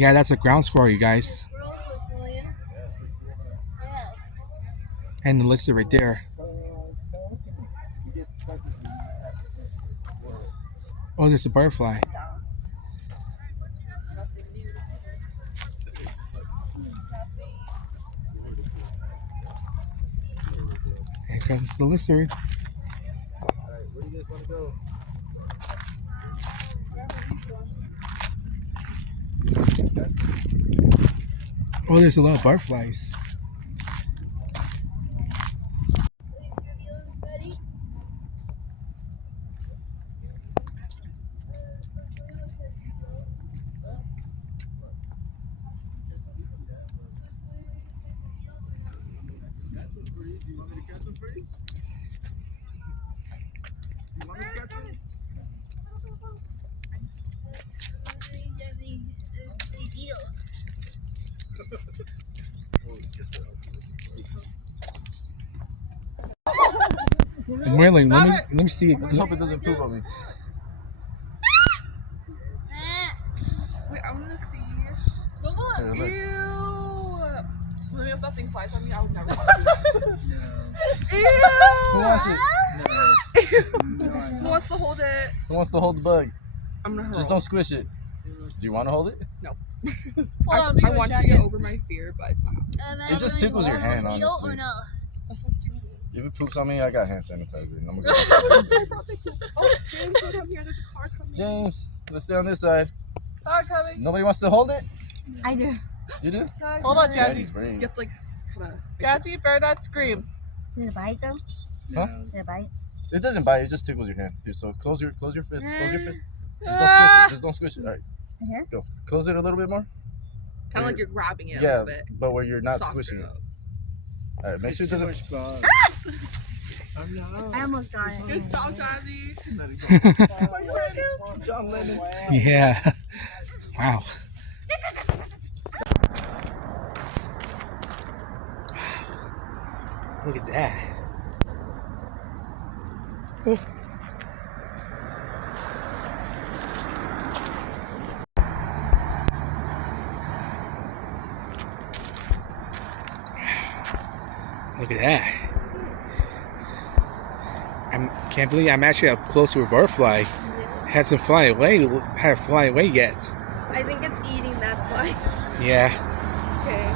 Yeah, that's a ground squirrel, you guys. And the lizard right there. Oh, there's a butterfly. Here comes the lizard. Alright, where do you guys want to go? Oh, there's a lot of butterflies. Do you want me to catch one for you? Do you want me to catch one? Merlin, let me see it. Let's hope it doesn't poop on me. Wait, I want to see. Here, look. Ew. Really, if that thing flies on me, I would never want to. Ew. Who wants it? Who wants to hold it? Who wants to hold the bug? I'm gonna hurl. Just don't squish it. Do you want to hold it? No. Hold on, I want to get over my fear, but it's not. It just tickles your hand, honestly. Or no? If it poops on me, I got hand sanitizer. And I'm gonna go. Oh, James, go down here. There's a car coming. James, let's stay on this side. Car coming. Nobody wants to hold it? I do. You do? Hold on, Jazzy. Daddy's brain. You have to like kind of. Jazzy, better not scream. Did it bite though? Huh? Did it bite? It doesn't bite. It just tickles your hand. Here, so close your fist. Close your fist. Just don't squish it. All right. Here? Go. Close it a little bit more. Kind of like you're grabbing it a Yeah, little bit. but where you're not Softer squishing it. though. All right. Make sure it doesn't. I almost got it. Good job, Jazzy. John Lennon. Yeah. Wow. Look at that. Oh. Look at that. I can't believe I'm actually up close to a butterfly. Hasn't fly away yet. I think it's eating, that's why. Yeah. Okay.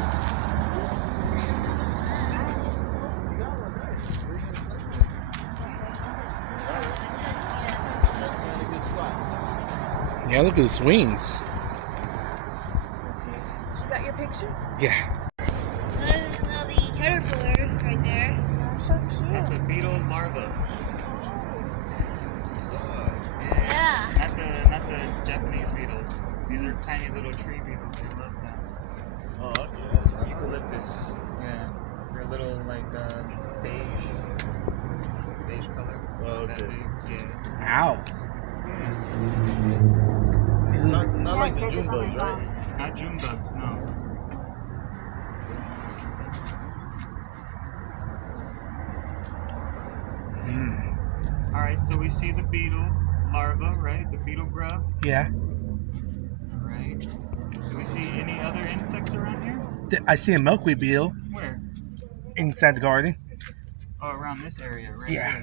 Yeah, look at its wings. You got your picture? Yeah. There's a little caterpillar right there. That's so cute. That's a beetle larva. Yeah. Not the Japanese beetles. These are tiny little tree beetles. They love them. Oh, okay. That's nice. Eucalyptus. Yeah. They're little like beige color. Oh, That okay. big. Yeah. Ow. Not like the June bugs, right? Not June bugs, no. All right, so we see the beetle larva, right? The beetle grub. Yeah. All right. Do we see any other insects around here? I see a milkweed beetle Where? inside the garden. Oh, around this area, right? Yeah. Here.